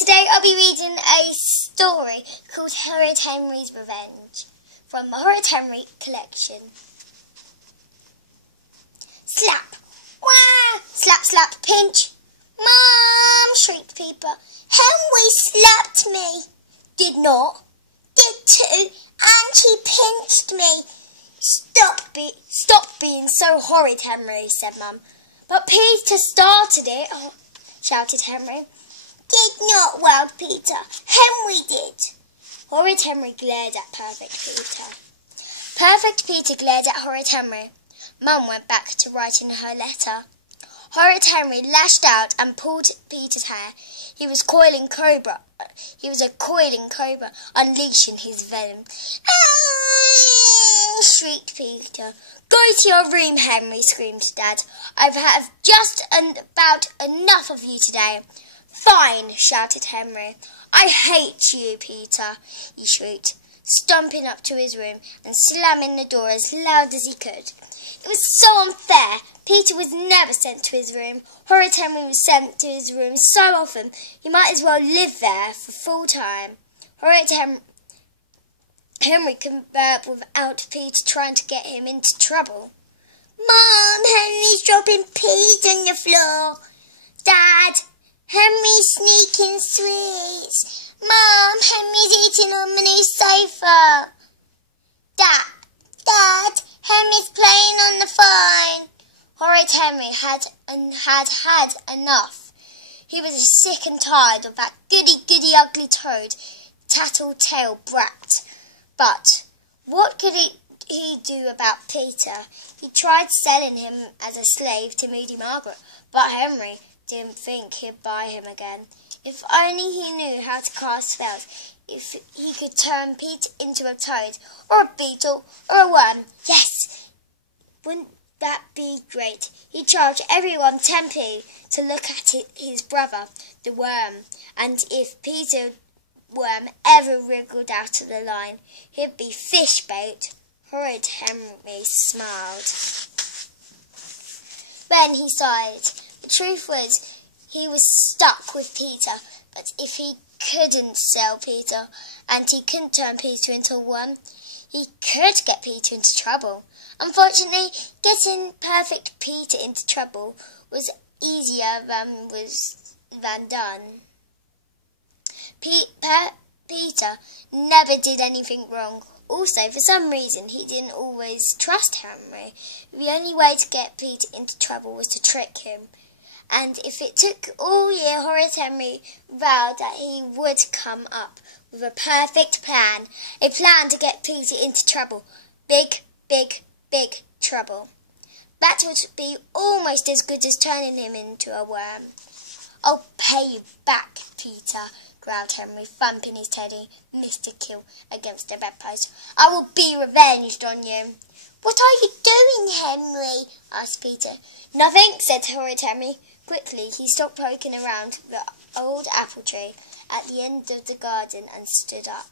today I'll be reading a story called Horrid Henry's Revenge from the Horrid Henry collection. Slap! Wah! Slap, slap, pinch! Mum! Shrieked Peter. Henry slapped me. Did not. Did too. And he pinched me. Stop being so horrid, Henry, said Mum. But Peter started it, shouted Henry. Did not, wailed Peter. Henry did. Horrid Henry glared at Perfect Peter. Perfect Peter glared at Horrid Henry. Mum went back to writing her letter. Horrid Henry lashed out and pulled Peter's hair. He was a coiling cobra, unleashing his venom. Ah! Shrieked Peter. Go to your room, Henry, screamed Dad. I've had just about enough of you today. Fine, shouted Henry. I hate you, Peter, he shrieked, stomping up to his room and slamming the door as loud as he could. It was so unfair. Peter was never sent to his room. Horrid Henry was sent to his room so often he might as well live there for full time. Horrid Henry couldn't bear up without Peter trying to get him into trouble. Mom, Henry's dropping peas on the floor. Dad, Henry's sneaking sweets. Mom, Henry's eating on the new sofa. Dad, Henry's playing on the phone. Horrid Henry had enough. He was sick and tired of that goody ugly toad, tattletale brat. But what could he do about Peter? He tried selling him as a slave to Moody Margaret, but Henry didn't think he'd buy him again. If only he knew how to cast spells. If he could turn Peter into a toad, or a beetle, or a worm. Yes! Wouldn't that be great? He charged everyone 10p to look at his brother, the worm, and if Peter Worm ever wriggled out of the line, he'd be fish bait. Horrid Henry smiled. Then he sighed. The truth was, he was stuck with Peter, but if he couldn't sell Peter, and he couldn't turn Peter into a worm, he could get Peter into trouble. Unfortunately, getting Perfect Peter into trouble was easier than done. Peter never did anything wrong. Also, for some reason, he didn't always trust Henry. The only way to get Peter into trouble was to trick him. And if it took all year, Horrid Henry vowed that he would come up with a perfect plan. A plan to get Peter into trouble. Big trouble. That would be almost as good as turning him into a worm. I'll pay you back, Peter, growled Henry, thumping his teddy Mr. Kill against the bedpost. I will be revenged on you. What are you doing, Henry? Asked Peter. Nothing, said Horrid Henry. Quickly, he stopped poking around the old apple tree at the end of the garden and stood up.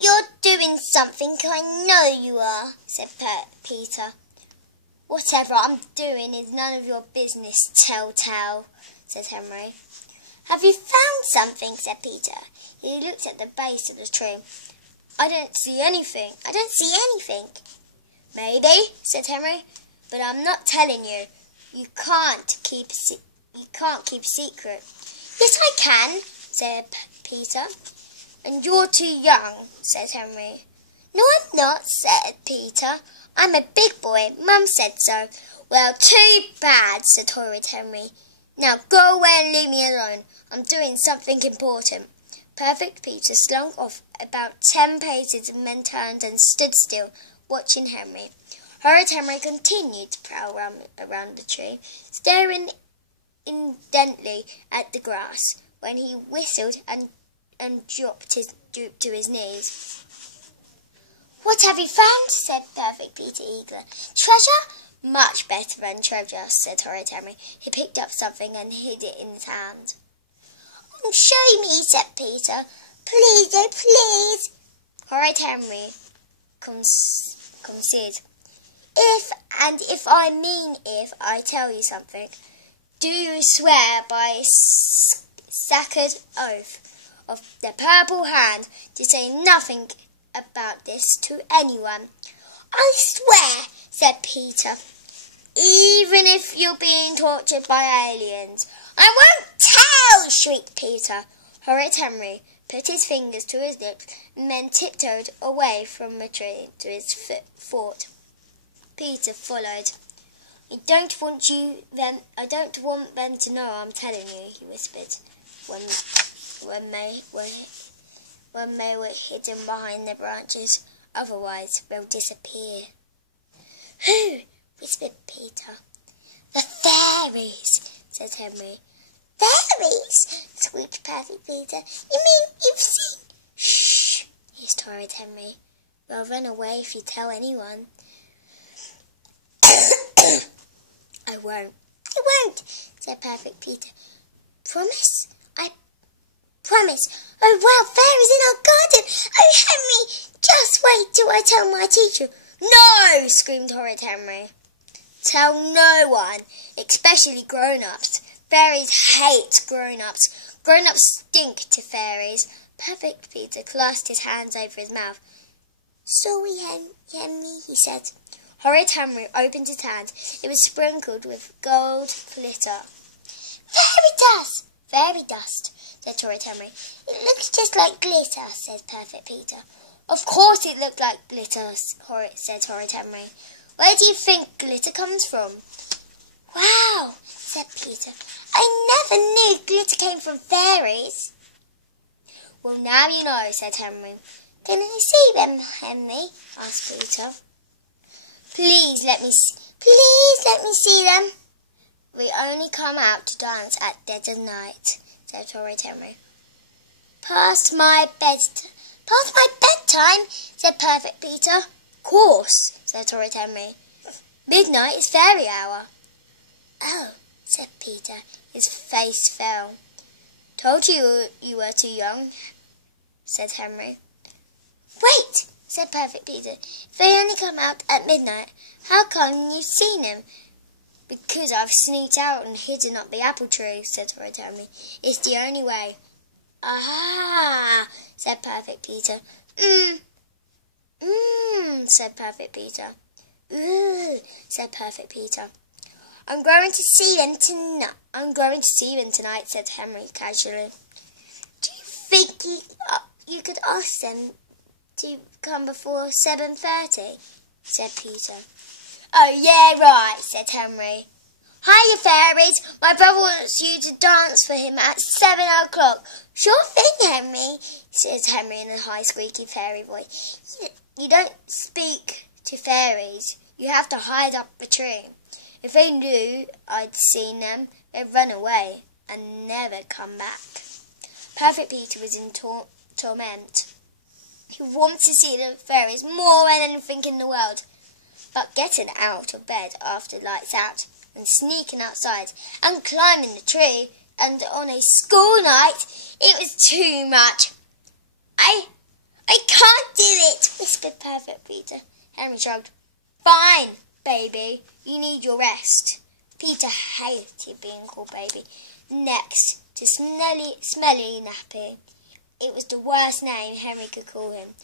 You're doing something, I know you are, said Peter. Whatever I'm doing is none of your business, Telltale, said Henry. Have you found something, said Peter. He looked at the base of the tree. I don't see anything. Maybe, said Henry, but I'm not telling you. You can't keep a secret. Yes, I can, said Peter. And you're too young, said Henry. No, I'm not, said Peter. I'm a big boy. Mum said so. Well, too bad, said Horrid Henry. Now go away and leave me alone. I'm doing something important. Perfect Peter slunk off about 10 paces and then turned and stood still, watching Henry. Horrid Henry continued to prowl around the tree, staring intently at the grass, when he whistled and drooped to his knees. What have you found? Said Perfect Peter eagerly. Treasure? Much better than treasure, said Horrid Henry. He picked up something and hid it in his hand. Show me, said Peter. Please, oh please. Horrid Henry conceded. If I tell you something, Do you swear by sacred oath of the purple hand to say nothing about this to anyone? I swear, said Peter. Even if you're being tortured by aliens. I won't tell, shrieked Peter. Horrid Henry put his fingers to his lips and then tiptoed away from the tree to his fort. Peter followed. I don't want them to know I'm telling you, he whispered when they were hidden behind the branches. Otherwise, they'll disappear. Who? Whispered Peter. The fairies, said Henry. Fairies? Squeaked Perfect Peter. You mean you've seen? Shh, hissed Horrid Henry. They'll run away if you tell anyone. I won't, said Perfect Peter. Promise? I promise. Oh, wow, fairies in our garden. Oh, Henry, just wait till I tell my teacher. No, screamed Horrid Henry. Tell no one, especially grown-ups. Fairies hate grown-ups. Grown-ups stink to fairies. Perfect Peter clasped his hands over his mouth. Sorry, Henry, he said. Horrid Henry opened his hand. It was sprinkled with gold glitter. Fairy dust, said Horrid Henry. It looks just like glitter, said Perfect Peter. Of course it looked like glitter, said Horrid Henry. Where do you think glitter comes from? Wow, said Peter. I never knew glitter came from fairies. Well, now you know, said Henry. Can I see them, Henry? Asked Peter. Please let me see them. We only come out to dance at dead of night, said Horrid Henry. Past my bedtime, said Perfect Peter. Course, said Horrid Henry. Midnight is fairy hour. Oh, said Peter. His face fell. Told you you were too young, said Henry. Wait, said Perfect Peter. If they only come out at midnight, how come you've seen them? Because I've sneaked out and hidden up the apple tree, said Horrid Henry. It's the only way. Ah, said Perfect Peter. Said Perfect Peter. Ooh, said Perfect Peter. I'm going to see them tonight, said Henry casually. Do you think you could ask them to come before 7:30? said Peter. Oh, yeah, right, said Henry. Hiya, fairies. My brother wants you to dance for him at 7 o'clock. Sure thing, Henry, said Henry in a high, squeaky fairy voice. You don't speak to fairies. You have to hide up the tree. If they knew I'd seen them, they'd run away and never come back. Perfect Peter was in torment. He wanted to see the fairies more than anything in the world. But getting out of bed after lights out and sneaking outside and climbing the tree and on a school night, it was too much. I can't do it, whispered Perfect Peter. Henry shrugged. Fine, baby, you need your rest. Peter hated being called baby. Next to smelly nappy. It was the worst name Henry could call him.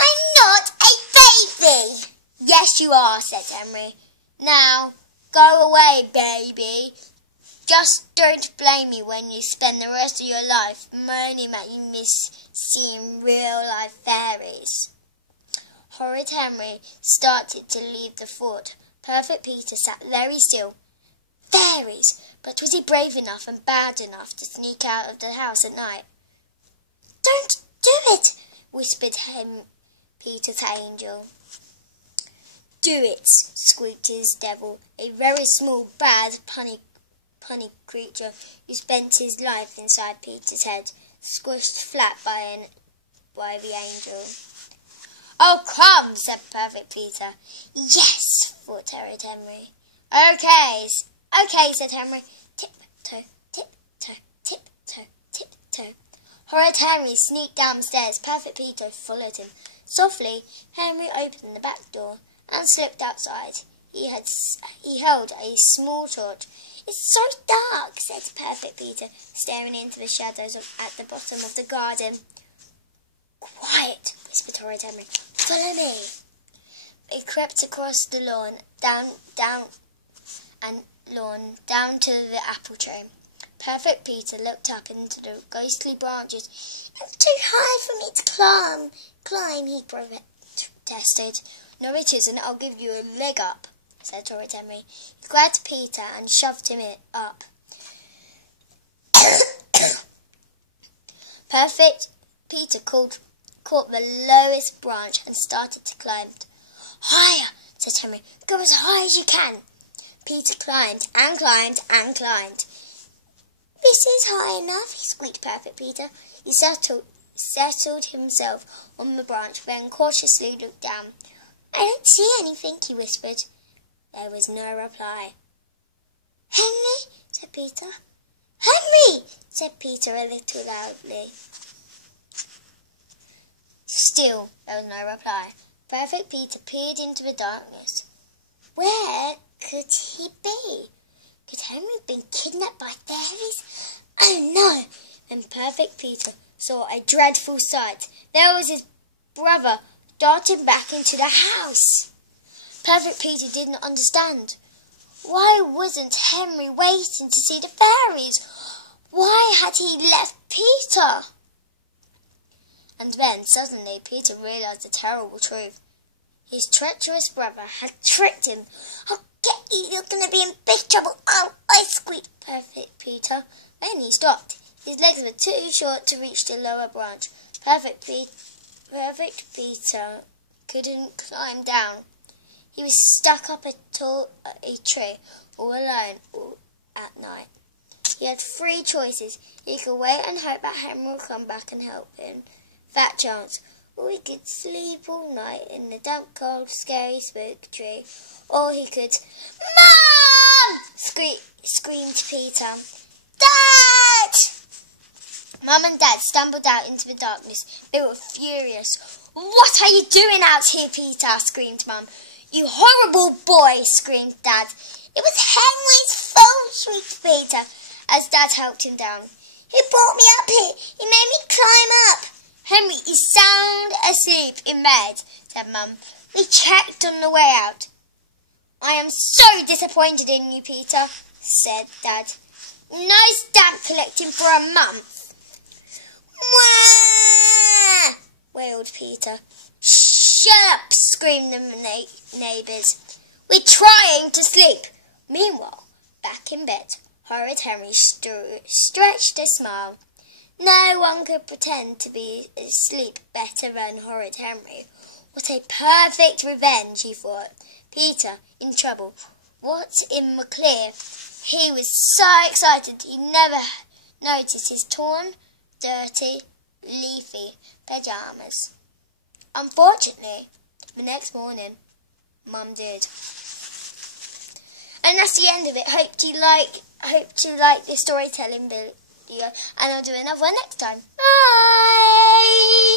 I'm not a baby. Yes, you are, said Henry. Now, go away, baby. Just don't blame me when you spend the rest of your life moaning that you miss seeing real-life fairies. Horrid Henry started to leave the fort. Perfect Peter sat very still. Fairies! But was he brave enough and bad enough to sneak out of the house at night? Don't do it, whispered Peter's angel. Do it, squeaked his devil, a very small, bad, punny creature who spent his life inside Peter's head, squished flat by the angel. Oh, come, said Perfect Peter. Yes, thought Horrid Henry. Okay, said Henry. Tiptoe, tiptoe, tiptoe, tiptoe. Horrid Henry sneaked downstairs. Perfect Peter followed him. Softly, Henry opened the back door and slipped outside. he held a small torch. "It's so dark," said Perfect Peter, staring into the shadows at the bottom of the garden. "Quiet," whispered Horrid Henry. "Follow me." They crept across the lawn, down to the apple tree. Perfect Peter looked up into the ghostly branches. "It's too high for me to climb, he protested. "No, it isn't. I'll give you a leg up," said Horrid Henry. He grabbed Peter and shoved him up. Perfect Peter caught the lowest branch and started to climb. "Higher," said Henry. "Go as high as you can." Peter climbed and climbed and climbed. "This is high enough," he squeaked Perfect Peter. He settled himself on the branch, then cautiously looked down. "I don't see anything," he whispered. There was no reply. "Henry," said Peter. "Henry," said Peter a little loudly. Still, there was no reply. Perfect Peter peered into the darkness. Where could he be? Could Henry have been kidnapped by fairies? Oh no! Then Perfect Peter saw a dreadful sight. There was his brother darting back into the house. Perfect Peter did not understand. Why wasn't Henry waiting to see the fairies? Why had he left Peter? And then suddenly Peter realized the terrible truth. His treacherous brother had tricked him. "I'll get you, you're going to be in big trouble." "Oh," I squeaked Perfect Peter. Then he stopped. His legs were too short to reach the lower branch. Perfect Peter couldn't climb down. He was stuck up a tree, all alone at night. He had three choices. He could wait and hope that Henry would come back and help him. Fat chance. Or he could sleep all night in the damp, cold, scary spook tree. Or he could... "Mom!" screamed Peter. "Dad!" Mum and Dad stumbled out into the darkness. They were furious. "What are you doing out here, Peter?" screamed Mum. "You horrible boy!" screamed Dad. "It was Henry's fault," shrieked Peter, as Dad helped him down. "He brought me up here. He made me climb up." "Henry is sound asleep in bed," said Mum. "We checked on the way out." "I am so disappointed in you, Peter," said Dad. "No stamp collecting for a month." "Wah!" wailed Peter. "Shut up!" screamed the neighbours. "We're trying to sleep." Meanwhile, back in bed, Horrid Henry stretched a smile. No one could pretend to be asleep better than Horrid Henry. What a perfect revenge, he thought. Peter, in trouble. What in the clear? He was so excited he never noticed his torn, dirty, leafy pyjamas. Unfortunately, the next morning, Mum did. And that's the end of it. Hope you like this storytelling video, and I'll do another one next time. Bye!